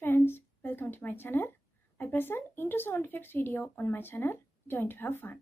friends, welcome to my channel. I present intro sound effects video on my channel. Join to have fun.